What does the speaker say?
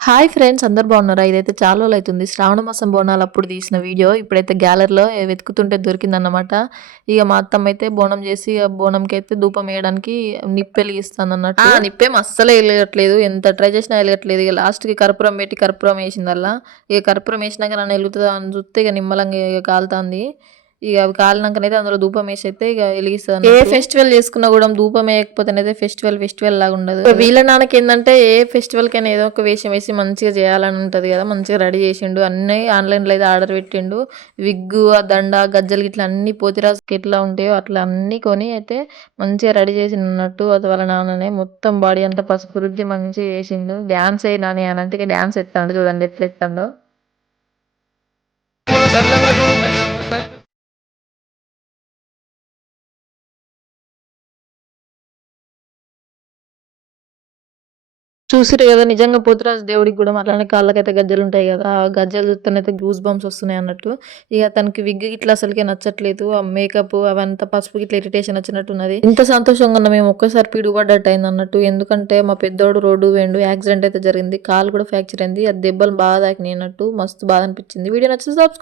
Hi friends, అందరు బాగున్నారా? ఇదైతే చాలా రోజులు అవుతుంది. శ్రావణ మాసం బోనాలు అప్పుడు తీసిన వీడియో ఇప్పుడైతే గ్యాలరీలో వెతుకుతుంటే దొరికిందన్నమాట. ఇక మా అత్తమ్మ అయితే బోనం చేసి ఆ బోనంకి అయితే ధూపం వేయడానికి నిప్పు వెలిగిస్తాను అన్నట్టు. నిప్పేం అస్సలే వెలగట్లేదు, ఎంత ట్రై చేసినా వెలగట్లేదు. ఇక లాస్ట్కి కర్పూరం పెట్టి కర్పూరం వేసిందల్లా. ఇక కర్పూరం వేసినాక నన్ను వెలుగుతుందా అని చూస్తే ఇక నిమ్మలంగా కాలుతుంది. ఇక అవి కాలినాకనైతే అందులో ధూపం వేసి అయితే ఇక వెలిగిస్తాను. ఏ ఫెస్టివల్ చేసుకున్నా కూడా ధూపం వేయకపోతేనైతే ఫెస్టివల్ లాగా ఉండదు. వీళ్ళ నాన్నకి ఏంటంటే ఏ ఫెస్టివల్ కైనా ఏదో ఒక వేషం వేసి మంచిగా చేయాలని ఉంటది కదా. మంచిగా రెడీ చేసిండు, అన్ని ఆన్లైన్లో అయితే ఆర్డర్ పెట్టిండు. విగ్గు, ఆ దండ, గజ్జలు ఇట్లా అన్ని పోతిరాజుకి ఎట్లా ఉంటాయో అట్లా అన్ని కొని అయితే మంచిగా రెడీ చేసినట్టు. అది వాళ్ళ నాన్ననే మొత్తం బాడీ అంతా పసుపు రుద్ది మంచిగా చేసిండు. డ్యాన్స్ అయ్యి నాని అని అంటే డ్యాన్స్ ఎత్తాడు, చూడండి ఎట్లా ఎత్తాడో. చూసిరు కదా, నిజంగా పోతురాజు దేవుడికి కూడా అట్లానే కాళ్ళకైతే గజ్జలు ఉంటాయి కదా. ఆ గజ్జలు చూస్తేనైతే గూస్ బంప్స్ వస్తున్నాయి అన్నట్టు. ఇక తనకి విగ్ ఇట్లా అసలుకే నచ్చట్లేదు. ఆ మేకప్ అవంతా పసుపు ఇట్లా ఇరిటేషన్ వచ్చినట్టున్నది. ఇంత సంతోషంగా ఉన్నా మేము ఒక్కసారి పిడుగుపడ్డట్టు అయింది అన్నట్టు. ఎందుకంటే మా పెద్దోడు రోడ్డు వేండు, యాక్సిడెంట్ అయితే జరిగింది, కాలు కూడా ఫ్రాక్చర్ అయింది. ఆ దెబ్బలు బాగా తాకినాయి అన్నట్టు. మస్తు బాధ అనిపించింది. వీడియో నచ్చితే